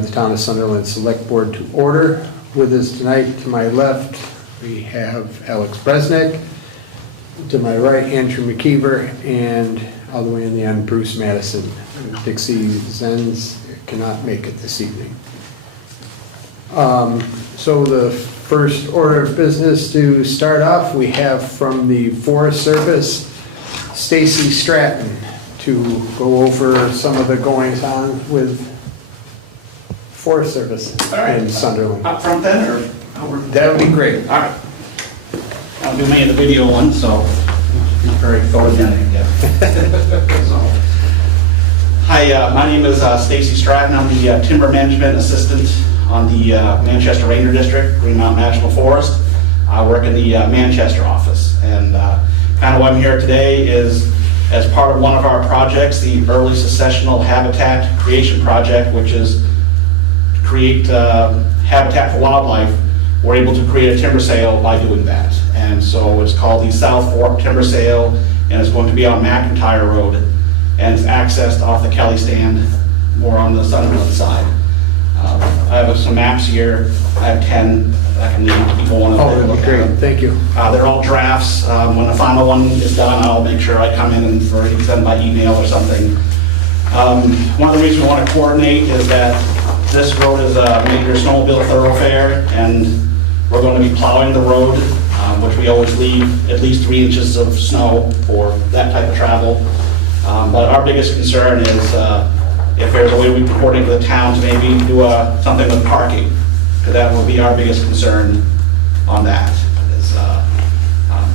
The Town of Sunderland Select Board to order. With us tonight, to my left, we have Alex Bresnick. To my right, Andrew McKeever, and all the way in the end, Bruce Madison. Dixie Zenz cannot make it this evening. So the first order of business to start off, we have from the Forest Service, Stacy Stratton, to go over some of the goings-on with Forest Service in Sunderland. Up front then, or? That would be great. All right. I'll do many of the video ones, so very photogenic, yeah. So, hi, my name is Stacy Stratton. I'm the Timber Management Assistant on the Manchester Ranger District, Green Mountain National Forest. I work in the Manchester office, and kind of why I'm here today is as part of one of our projects, the Early Successional Habitat Creation Project, which is create habitat for wildlife. We're able to create a timber sale by doing that. And so it's called the South Fork Timber Sale, and it's going to be on McIntyre Road, and it's accessed off the Kelly Stand, more on the Sunderland side. I have some maps here. I have 10 I can leave if people want to Oh, that'd be great. Thank you. They're all drafts. When the final one is done, I'll make sure I come in and send by email or something. One of the reasons we want to coordinate is that this road is a major snowmobile thoroughfare, and we're going to be plowing the road, which we always leave at least 3 inches of snow for that type of travel. But our biggest concern is if there's a way we can coordinate with the town to maybe do something with parking, because that will be our biggest concern on that.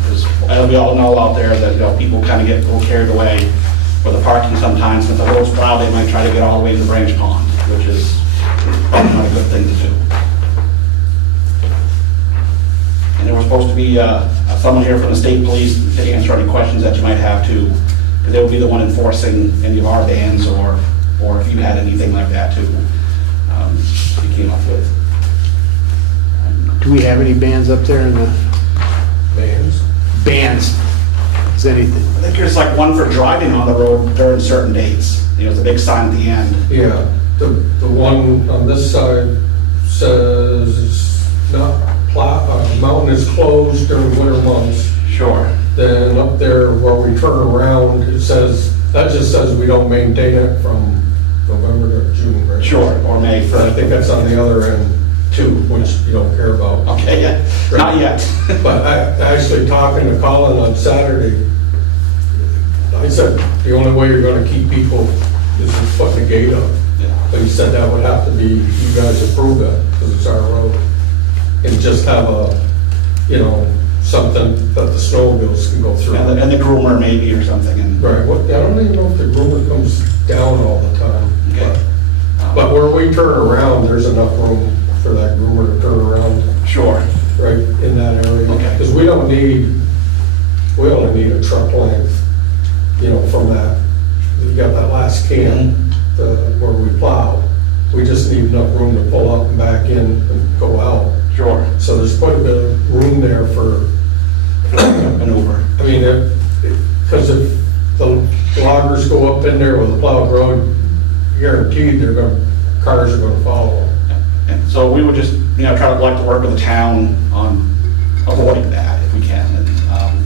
Because as we all know out there that people kind of get a little carried away with the parking sometimes. If the road's plowed, they might try to get all the way to the branch pond, which is probably not a good thing to do. And there was supposed to be someone here from the state police to answer any questions that you might have too, because they will be the one enforcing any of our bans, or if you had anything like that too, you came up with. Do we have any bands up there in the Bands? bands? Is anything? I think there's like one for driving on the road during certain dates. There's a big sign at the end. Yeah, the one on this side says it's not, mountain is closed during winter months. Sure. Then up there where we turn around, it says, that just says we don't maintain it from November to June, right? Sure, or May 1st. I think that's on the other end too, which you don't care about. Okay, yeah, not yet. But actually talking to Colin on Saturday, I said, the only way you're gonna keep people is to put the gate up. Yeah. But he said that would have to be, you guys approve that, because it's our road. And just have something that the snowmobiles can go through. And the groomer maybe or something. And Right, I don't even know if the groomer comes down all the time. Okay. But where we turn around, there's enough room for that groomer to turn around, Sure. right, in that area. Okay. Because we only need a truck length, from that. You got that last can, where we plow. We just need enough room to pull up and back in and go out. Sure. So there's quite a bit of room there for Maneuver. I mean, because if the loggers go up in there with a plowed road, guaranteed cars are gonna follow. And so we would just, try to like to work with the town on avoiding that if we can. And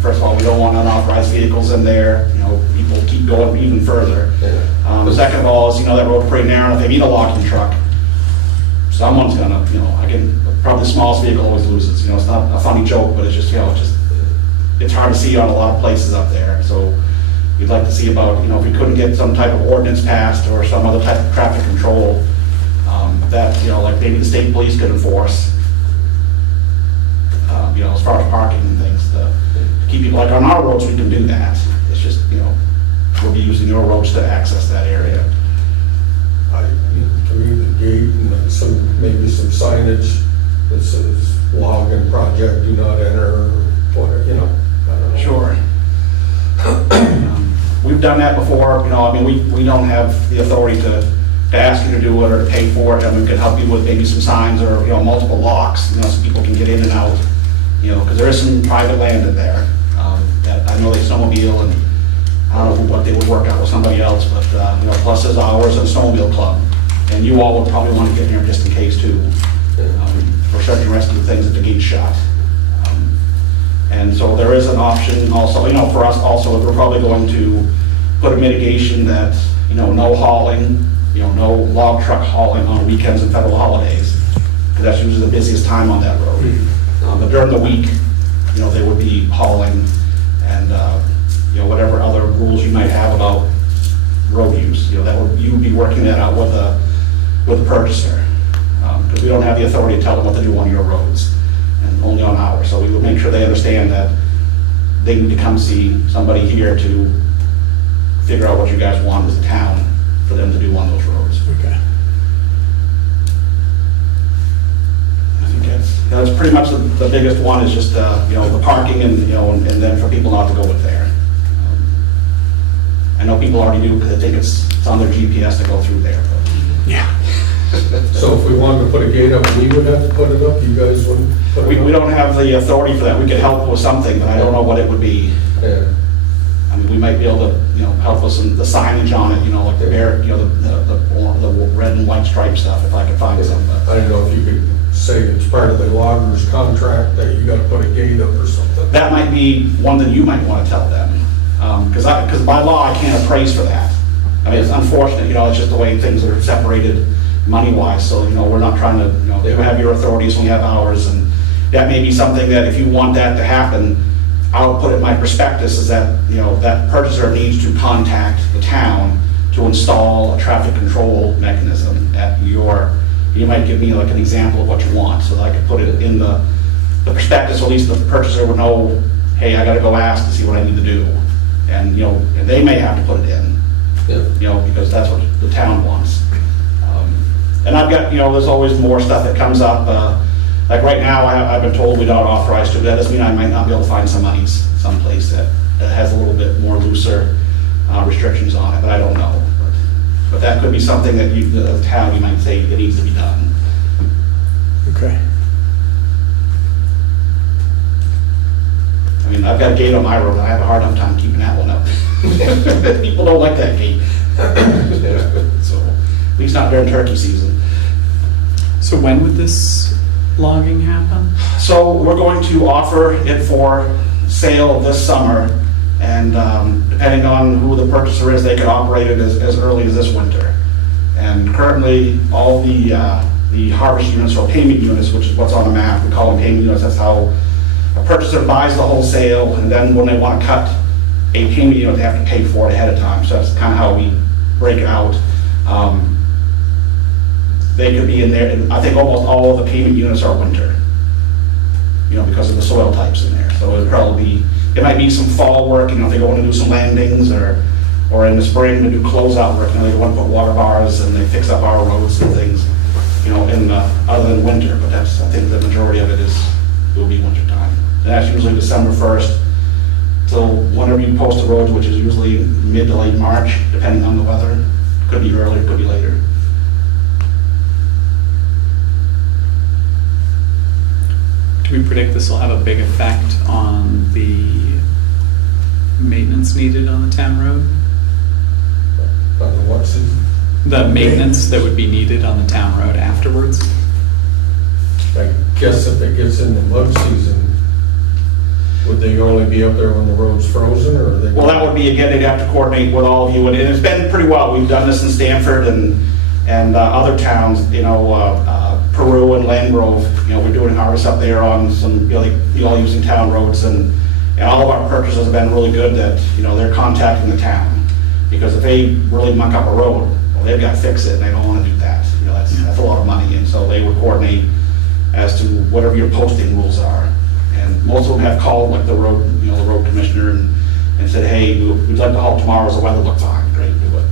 first of all, we don't want unauthorized vehicles in there. People keep going even further. The second of all is, that road's pretty narrow. If they need a logging truck, someone's gonna, probably the smallest vehicle always loses. It's not a funny joke, but it's just, it's hard to see on a lot of places up there. So we'd like to see about, if we couldn't get some type of ordinance passed or some other type of traffic control that, like maybe the state police could enforce, as far as parking and things, to keep people, like on our roads, we can do that. It's just, we'll be using your roads to access that area. To me, the gate and then maybe some signage that says login project, do not enter, or whatever, I don't know. Sure. We've done that before, we don't have the authority to ask you to do it or to pay for it, and we could help you with maybe some signs or, multiple locks, so people can get in and out, because there is some private land in there. That I know they snowmobile, and I don't know what they would work out with somebody else, but, plus there's hours and snowmobile club. And you all would probably want to get in there just in case too. For certain rescue things at the gate shut. And so there is an option also, for us also, we're probably going to put a mitigation that, no hauling, no log truck hauling on weekends and federal holidays, because that's usually the busiest time on that road. But during the week, they would be hauling and, whatever other rules you might have about road use, you would be working that out with the purchaser. Because we don't have the authority to tell them what to do on your roads, and only on ours. So we would make sure they understand that they need to come see somebody here to figure out what you guys want as a town for them to do on those roads. Okay. I think that's pretty much the biggest one is just, the parking and, and then for people not to go in there. I know people already do because they think it's on their GPS to go through there. But. Yeah. So if we wanted to put a gate up, we would have to put it up, you guys wouldn't put it up? We don't have the authority for that. We could help with something, but I don't know what it would be. Yeah. I mean, we might be able to, help with some, the signage on it, like the the red and white stripe stuff, if I could find some. I don't know if you could say it's part of the logger's contract that you gotta put a gate up or something. That might be one that you might want to tell them. Because by law, I can't appraise for that. I mean, it's unfortunate, it's just the way things are separated money-wise, so, we're not trying to, you have your authorities, we have ours, and that may be something that if you want that to happen, I'll put it in my prospectus is that, that purchaser needs to contact the town to install a traffic control mechanism at you might give me like an example of what you want, so that I could put it in the prospectus, so at least the purchaser would know, hey, I gotta go ask to see what I need to do. And, and they may have to put it in, because that's what the town wants. And I've got, there's always more stuff that comes up. Like right now, I've been told we're not authorized to. That doesn't mean I might not be able to find some monies someplace that has a little bit more looser restrictions on it, but I don't know. But that could be something that the town, you might say it needs to be done. Okay. I mean, I've got a gate on my road, and I have a hard enough time keeping that one up. People don't like that gate. So, at least not during turkey season. So when would this logging happen? So we're going to offer it for sale this summer, and depending on who the purchaser is, they can operate it as early as this winter. And currently, all the harvest units or payment units, which is what's on the map, we call them payment units, that's how a purchaser buys the wholesale, and then when they want to cut a payment unit, they have to pay for it ahead of time. So that's kind of how we break it out. They could be in there, and I think almost all of the payment units are winter, because of the soil types in there. So it'd probably be, it might be some fall work, if they go in to do some landings, or in the spring to do closeout work, they want to put water bars and they fix up our roads and things, other than winter. But I think the majority of it will be winter time. And that's usually December 1st till whenever you post the roads, which is usually mid to late March, depending on the weather. Could be earlier, could be later. Do we predict this will have a big effect on the maintenance needed on the town road? On the what season? The maintenance that would be needed on the town road afterwards? I guess if it gets in the mud season, would they only be up there when the road's frozen, or are they? Well, that would be, again, they'd have to coordinate with all of you, and it's been pretty well. We've done this in Stanford and other towns, Peru and Landgrove, we're doing harvest up there on some all using town roads, and all of our purchasers have been really good that, they're contacting the town, because if they really muck up a road, well, they've got to fix it, and they don't want to do that. That's a lot of money, and so they would coordinate as to whatever your posting rules are. And most of them have called like the road commissioner and said, hey, we'd like to haul tomorrow as the weather looks fine. Great, do it.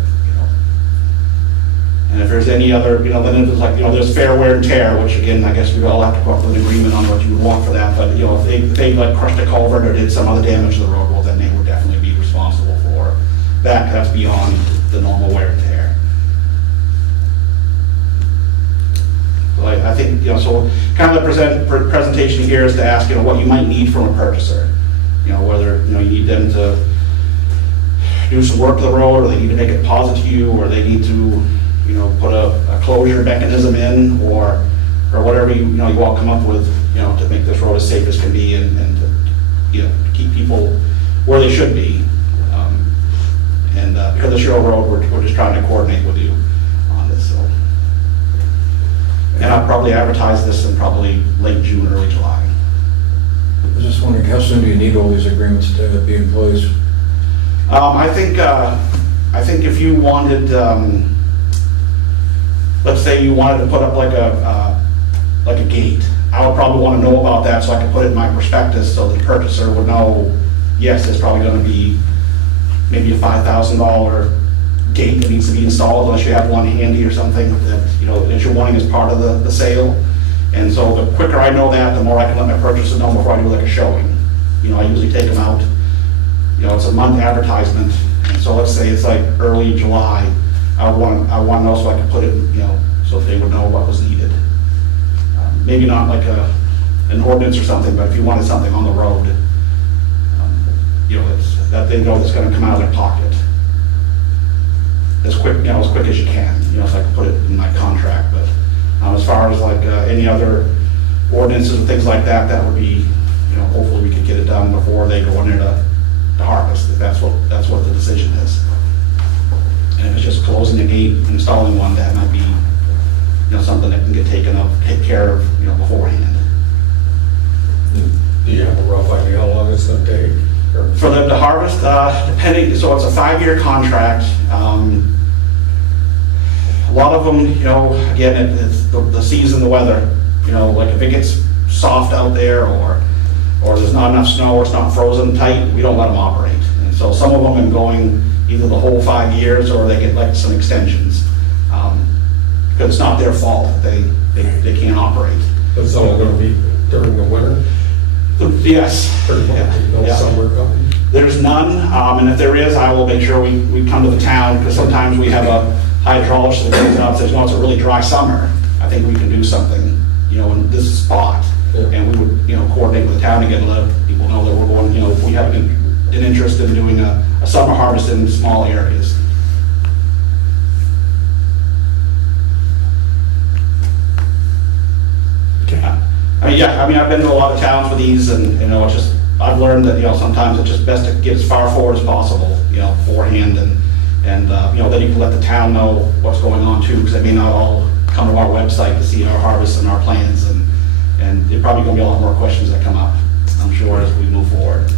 And if there's any other, then it's like, there's fair wear and tear, which again, I guess we all have to come up with an agreement on what you would want for that. But if they like crushed a culvert or did some other damage to the road, well, then they would definitely be responsible for that. 'Cause that's beyond the normal wear and tear. So I think, so kind of the presentation here is to ask, what you might need from a purchaser. Whether, you need them to do some work to the road, or they need to make a deposit to you, or they need to, put a closure mechanism in, or whatever you all come up with, to make this road as safe as can be, and to keep people where they should be. And because it's your road, we're just trying to coordinate with you on this, so. And I'll probably advertise this in probably late June, early July. I was just wondering, how soon do you need all these agreements to be in place? I think if you wanted, let's say you wanted to put up like a gate, I would probably want to know about that so I could put it in my prospectus so the purchaser would know, yes, there's probably going to be maybe a $5,000 gate that needs to be installed unless you have one handy or something that you're wanting as part of the sale. And so the quicker I know that, the more I can let my purchaser know before I do like a showing. I usually take them out, it's a month advertisement. And so let's say it's like early July, I want to know so I can put it, so they would know what was needed. Maybe not like an ordinance or something, but if you wanted something on the road, it's that they know that's going to come out of their pocket as quick as you can, so I can put it in my contract. But as far as like any other ordinances and things like that, that would be, hopefully we could get it done before they go in there to harvest, if that's what the decision is. And if it's just closing a gate, installing one, that might be, something that can get taken care of, beforehand. Do you have a rough idea how long it's gonna take? Or- For them to harvest, depending, so it's a 5-year contract. A lot of them, again, it's the season, the weather. Like if it gets soft out there, or there's not enough snow, or it's not frozen tight, we don't let them operate. And so some of them have been going either the whole 5 years, or they get like some extensions. Because it's not their fault that they can't operate. But it's only gonna be during the winter? Yes. Pretty much, no Yeah. summer coming? There's none, and if there is, I will make sure we come to the town, because sometimes we have a hydrologist that comes out and says, it's a really dry summer. I think we can do something, in this spot. Yeah. And we would, coordinate with the town again, let people know that we're going, if we have an interest in doing a summer harvest in small areas. I've been to a lot of towns with these, and, it's just, I've learned that, sometimes it's just best to get as far forward as possible, beforehand, and then you can let the town know what's going on too, because they may not all come to our website to see our harvest and our plans, and there's probably gonna be a lot more questions that come up, I'm sure, as we move forward.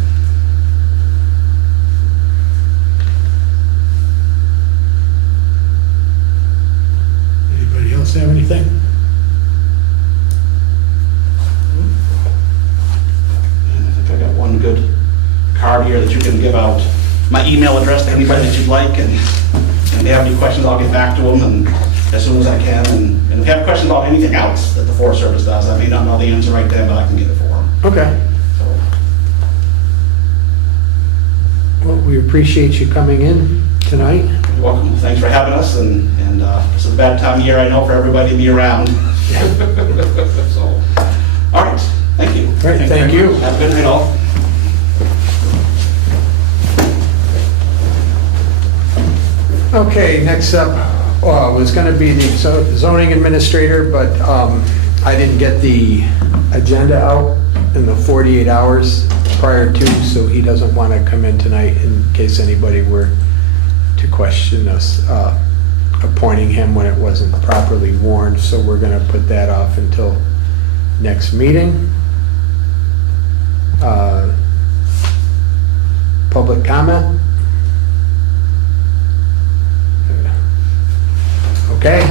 Anybody else have anything? And I think I got one good card here that you can give out. My email address to anybody that you'd like, and if they have any questions, I'll get back to them and as soon as I can. And if you have questions about anything else that the Forest Service does, I may not know the answer right then, but I can get it for them. Okay. So, Well, we appreciate you coming in tonight. you're welcome. Thanks for having us, and this is a bad time of year, I know, for everybody to be around. So, all right, thank you. All right, thank you. Have a good night, all. Okay, next up was going to be the zoning administrator, but I didn't get the agenda out in the 48 hours prior to, so he doesn't want to come in tonight in case anybody were to question us appointing him when it wasn't properly warned, so we're going to put that off until next meeting. Public comment? Okay?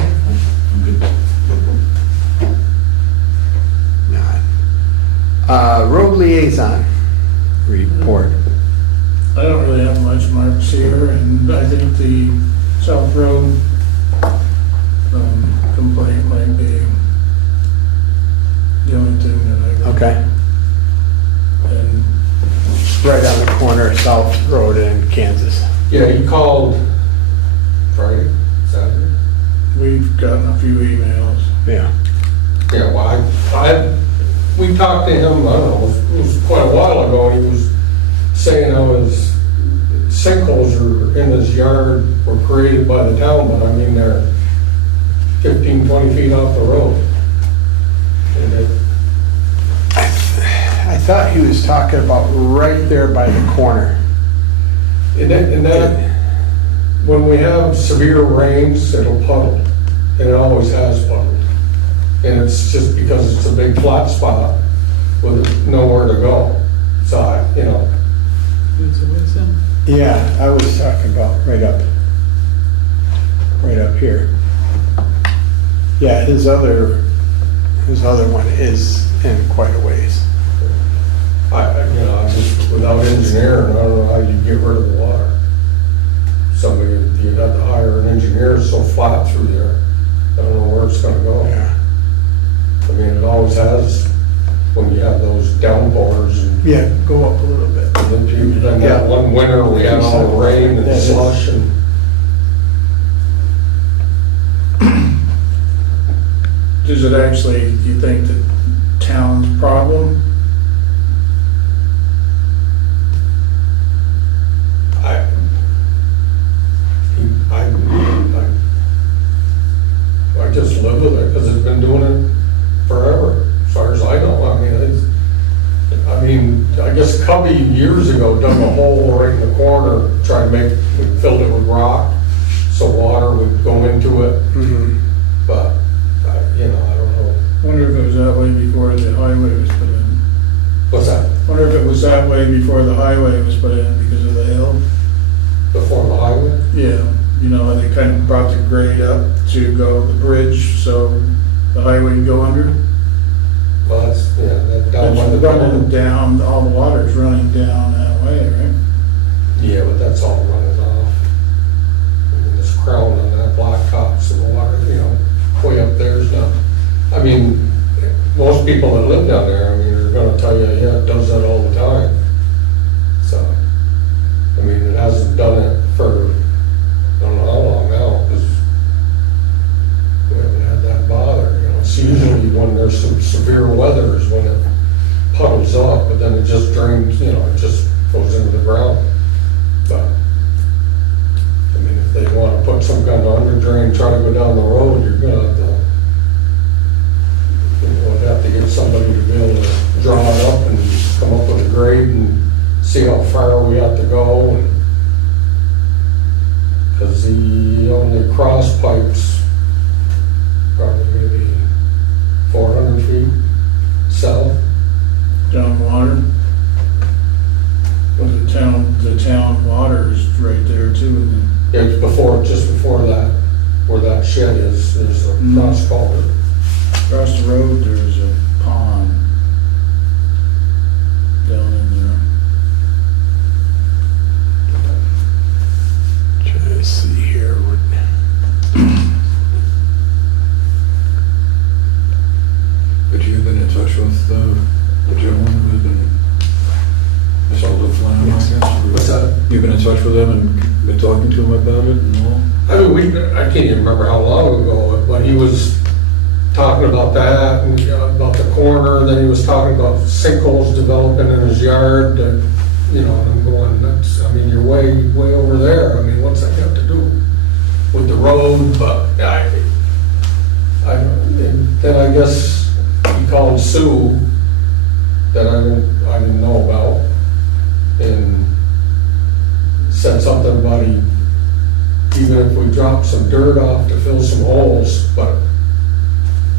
Not. Road liaison report. I don't really have much marks here, and I think the South Road complaint might be the only thing that I got. Okay. And Right on the corner of South Road in Kansas. Yeah, he called Friday, Saturday? we've gotten a few emails. Yeah. Yeah, well, we talked to him, I don't know, it was quite a while ago, and he was saying how his sinkholes are in his yard were created by the town, but I mean, 15, 20 feet off the road. And it, I thought he was talking about right there by the corner. and that, when we have severe rains, it'll puddle, and it always has puddled. And it's just because it's a big flat spot with nowhere to go. So, you know, It's a ways in. Yeah, I was talking about right up here. Yeah, his other one is in quite a ways. you know, I just, without engineering, I don't know how you get rid of the water. Somebody, you'd have to hire an engineer, it's so flat through there. I don't know where it's gonna go. Yeah. I mean, it always has, when you have those downpours and Yeah, go up a little bit. then that one winter, we had all the rain and slush and. Is it actually, do you think, the town's problem? I just live with it because it's been doing it forever, as far as I know. I mean, I guess Cubby years ago dug a hole right in the corner, tried to filled it with rock, so water would go into it. Mhm. But, you know, I don't know. Wonder if it was that way before the highway was put in. What's that? Wonder if it was that way before the highway was put in because of the hill? Before the highway? Yeah, you know, they kind of brought the grade up to go the bridge, so the highway can go under. Well, that's, yeah, that down by the It's running corner. down, all the water's running down that way, right? Yeah, but that's all running off. I mean, this crown on that blacktop, so the water, you know, way up there is not, I mean, most people that live down there, I mean, are gonna tell you, yeah, it does that all the time. So, I mean, it hasn't done it for, I don't know how long now, because we haven't had that bother, you know. It's usually when there's some severe weather is when it puddles up, but then it just drains, you know, it just goes into the ground. But, I mean, if they want to put some kind of under drain, try to go down the road, you're gonna have to, you would have to get somebody to be able to draw it up and come up with a grade and see how far we have to go. And because the only cross pipes probably maybe 400 feet south. Down water. Well, the town water is right there too, isn't it? It's before, just before that, where that shed is, there's a cross culvert. Across the road, there's a pond down in there. Trying to see here. But you've been in touch with the gentleman who's been, I saw the flying around here. What's that? You've been in touch with him and been talking to him about it and all? I mean, I can't even remember how long ago, but he was talking about that and about the corner, then he was talking about sinkholes developing in his yard, you know, and I'm going, that's, I mean, you're way over there. I mean, what's that got to do with the road? But then I guess he called Sue that I didn't know about and said something about even if we drop some dirt off to fill some holes, but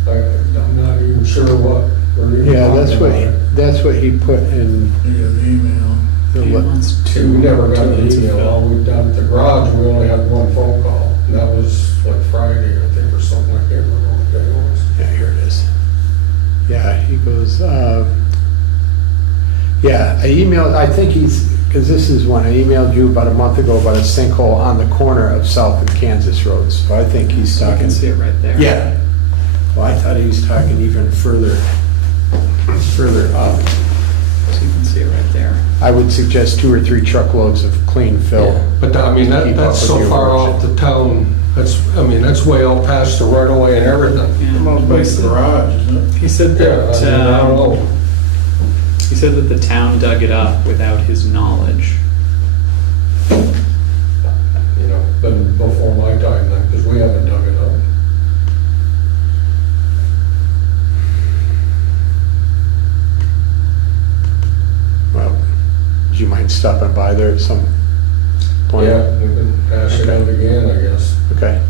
I'm not even sure what we're even Yeah, talking about. that's what he put in Yeah, the email. the He le- wants We never got an to email. fill. All we done at the garage, we only had one phone call, and that was like Friday, I think, or something. I can't remember what day it was. Yeah, here it is. Yeah, he goes, yeah, I emailed, I think because this is one, I emailed you about a month ago about a sinkhole on the corner of South and Kansas roads. So I think he's So you talking. can see it right there. Yeah. Well, I thought he was talking even further up. So you can see it right there. I would suggest 2 or 3 truckloads of clean fill. But I mean, Keep up that's with so the far erosion. off the town, that's way out past the right of way and everything. Yeah. Almost by the garage, isn't it? He said Yeah, that, I don't know. he said that the town dug it up without his knowledge. You know, been before my time then, because we haven't dug it up. stopping by there at some point? Yeah, we can hash it out again, I guess. Okay.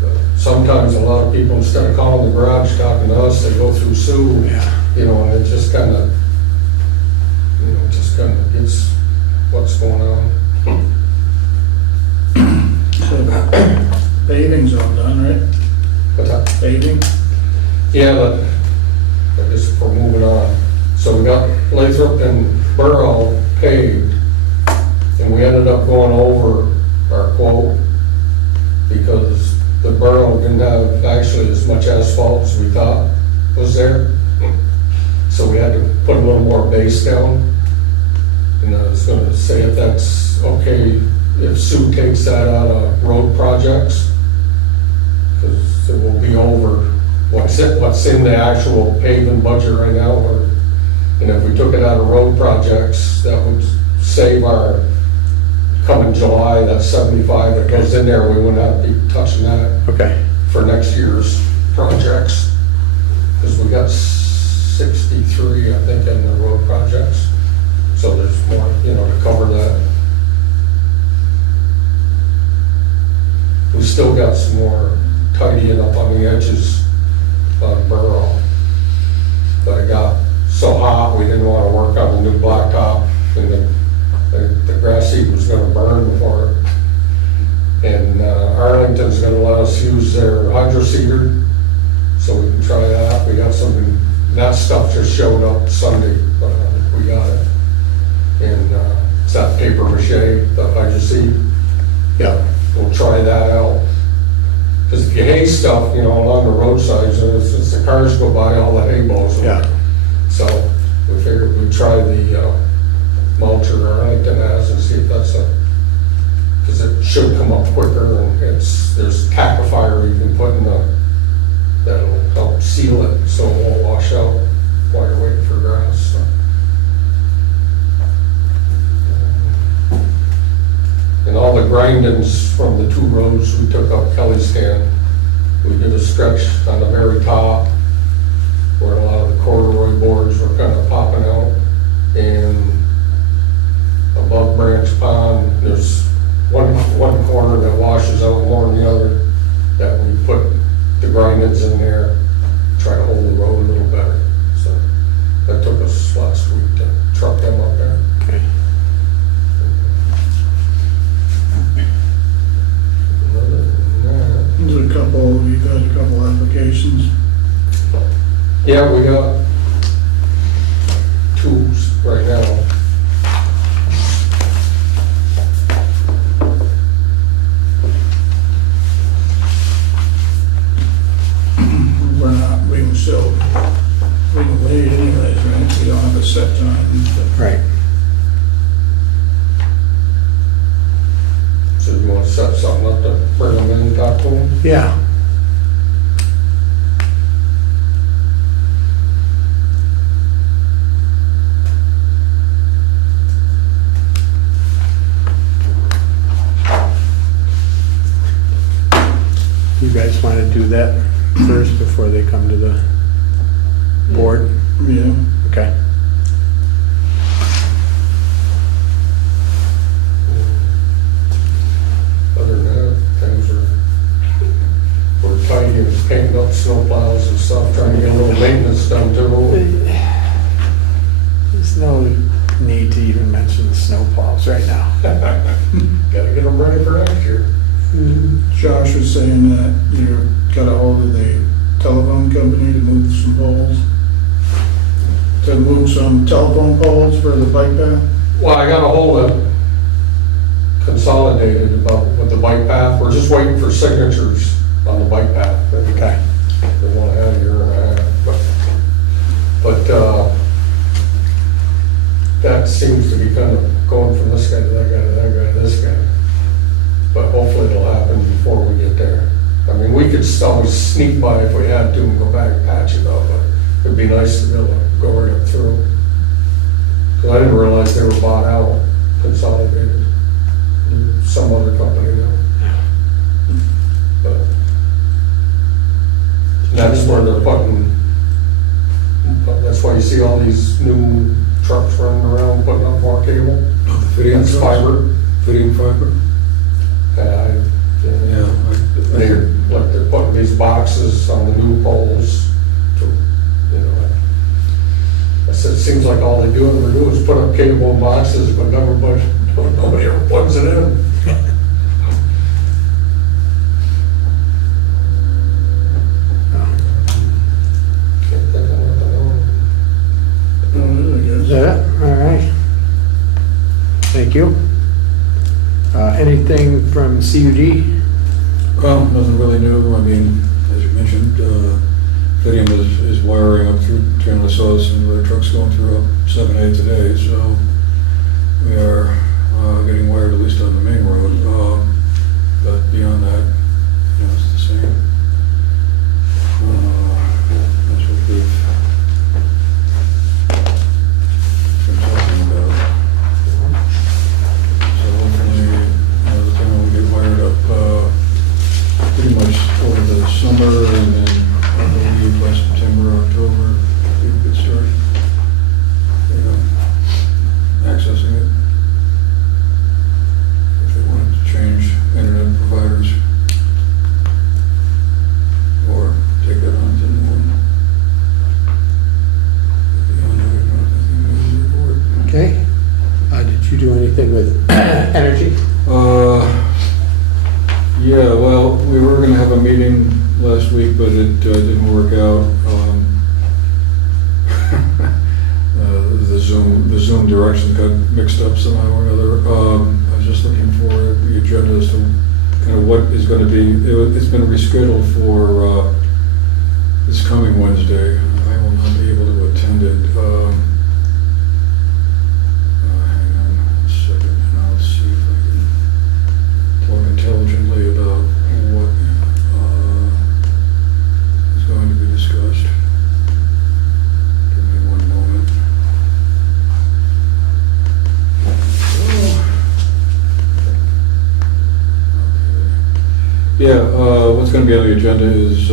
But sometimes a lot of people, instead of calling the garage, talking to us, they go through Sue, Yeah. you know, and it just kind of, gets what's going on. So paving's all done, right? But Paving? yeah, but I guess if we're moving on. So we got Lathrop and Borough paved, and we ended up going over our quote because the borough didn't have actually as much asphalt as we thought was there. So we had to put a little more base down. And I was gonna say if that's okay, if Sue takes that out of road projects, because it will be over what's in the actual paving budget right now. And if we took it out of road projects, that would save our, coming July, that 75 that goes in there, we wouldn't have to be touching that Okay. for next year's projects. Because we got 63, I think, in the road projects. So there's more, to cover that. We still got some more tidying up on the edges on Borough. But it got so hot, we didn't want to work on the new blacktop, and the grass seed was gonna burn before it. And Arlington's gonna let us use their hydro seeder, so we can try that. We got something, that stuff just showed up Sunday, but we got it. And it's that paper mache, the hydro seed. Yeah. We'll try that out. Because if you hay stuff, along the roadsides, as the cars go by, all the hay blows away. Yeah. So we figured we'd try the mulcher Arlington has and see if that's because it should come up quicker, and there's tackifier you can put in that'll help seal it so it won't wash out while you're waiting for grass. So. And all the grindings from the two roads we took up Kelly's Can, we did a stretch on the very top where a lot of the corduroy boards were kind of popping out. And above Branch Pond, there's one corner that washes out more than the other, that we put the grindings in there, try to hold the road a little better. So that took us last week to truck them up there. Okay. Other than that, You got a couple applications. yeah, we got two right now. We can wait anyways, right? We don't have a set time. Right. So you want to set something up to bring them in and talk to them? Yeah. You guys want to do that first before they come to the board? Yeah. Okay. Other than that, things we're tidy and painting up snow plows and stuff, trying to get a little maintenance done too. There's no need to even mention the snow plows right now. Gotta get them ready for next year. Josh was saying that you got a hold of the telephone company to move some poles. To move some telephone poles for the bike path. Well, I got a hold of Consolidated about with the bike path. We're just waiting for signatures on the bike path. Okay. They want to add a year and a half, but that seems to be kind of going from this guy to that guy to that guy to this guy. But hopefully it'll happen before we get there. I mean, we could always sneak by if we had to and go back and patch it up, but it'd be nice to be able to go right up through. Because I didn't realize they were bought out, Consolidated, some other company now. But Fidium fiber? Yeah, Yeah. they're putting these boxes on the new poles to, you know, I said, it seems like all they ever do is put up cable and boxes, but nobody ever plugs it in. Can't think of anything else. I Is guess. that it? All right. Thank you. Anything from CUD? Well, nothing really new. I mean, as you mentioned, Fidium is wiring up through Chandler Sauce, and the truck's going through up 7A today, so we are getting wired at least on the main road. But beyond that, you know, it's the same. That's what we've been talking about. So hopefully, the time will get wired up pretty much over the summer, and then I believe by September, October, people could start, you know, accessing it. If they wanted to change internet providers or take that on to new one. Beyond that, nothing new to report. Okay. Did you do anything with energy? Yeah, well, we were gonna have a meeting last week, but it didn't work out. The Zoom directions got mixed up somehow or another. I was just looking for the agenda as to kind of what is gonna be, it's been rescheduled for this coming Wednesday. I will not be able to attend it. Hang on a second, and I'll see if I can talk intelligently about what is going to be discussed. Give me one moment. Okay. Yeah, what's going to be on the agenda is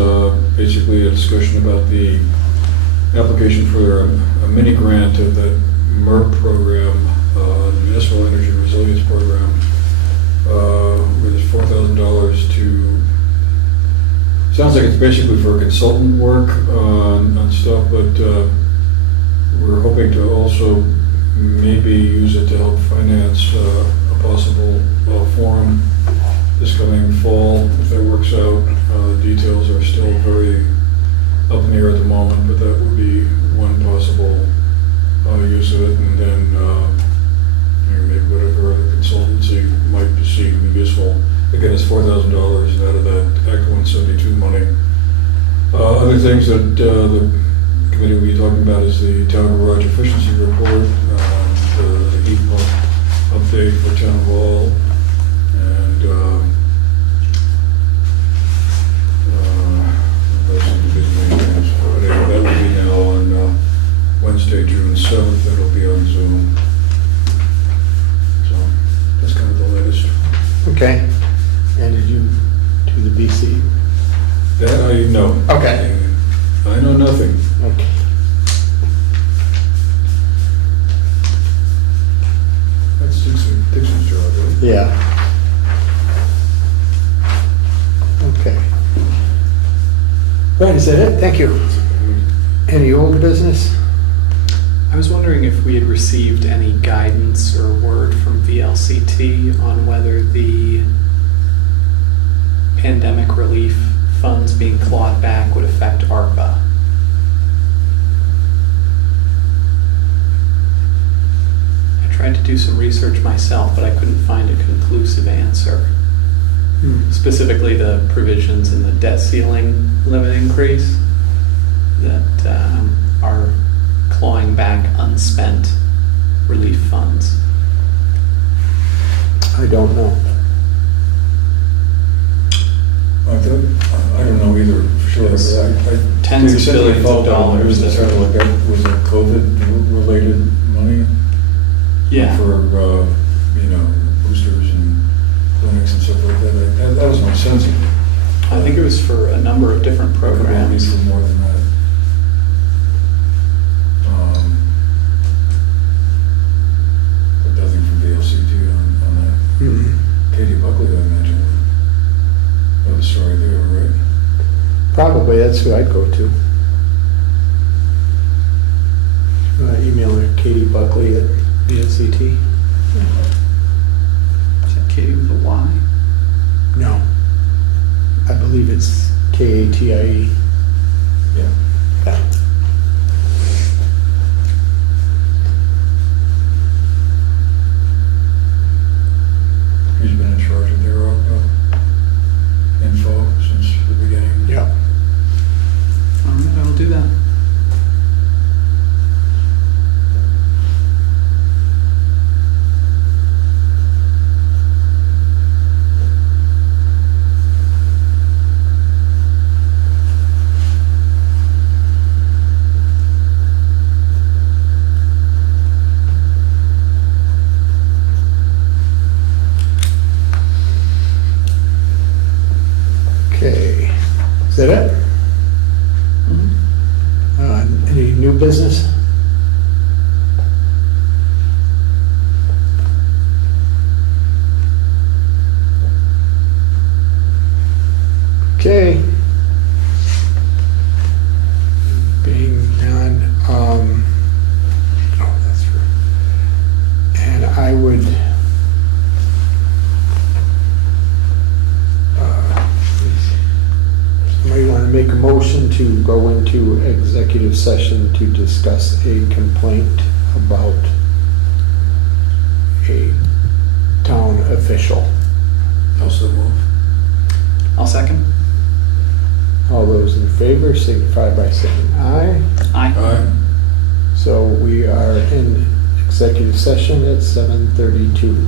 basically a discussion about the application for a mini grant of the MERP program, Municipal Energy Resilience Program, where there's $4,000 to, sounds like it's basically for consultant work on stuff, but we're hoping to also maybe use it to help finance a possible forum this coming fall, if that works out. The details are still very up in the air at the moment, but that would be one possible use of it, and then maybe whatever other consultancy might seem useful. Again, it's $4,000 out of that Act 172 money. Other things that the committee will be talking about is the town garage efficiency report, the heat pump update for town hall, and those are the big main things. But anyway, that will be now on Wednesday, June 7th. That'll be on Zoom. So that's kind of the latest. Okay. And did you do the BC? That I know. Okay. I know nothing. Okay. That's Dixon's job, right? Yeah. Okay. Right, is that it? Thank you. Any old business? I was wondering if we had received any guidance or word from VLCT on whether the pandemic relief funds being clawed back would affect ARPA. I tried to do some research myself, but I couldn't find a conclusive answer. Specifically the provisions in the debt ceiling limit increase that are clawing back unspent relief funds. I don't know. I don't know either, for sure. Tens of billions of dollars That that are- like that was a COVID-related money Yeah. for, boosters and clinics and stuff like that. That was my sense of it. I think it was for a number of different programs. For more than that. But nothing from VLCT on that. probably, that's who I'd go to. Email her, Katie Buckley at VNCT. Is that Katie with a Y? No. I believe it's Katie. Yeah. Yeah. He's been in charge of their info since the beginning. Yeah. All right, I'll do that. Okay. Is that it? Any new business? Okay. Being none, oh, that's right. And I would, somebody want to make a motion to go into executive session to discuss a complaint about a town official. Also move. I'll second. All those in favor signify by saying aye. Aye. Aye. So we are in executive session at 7:32.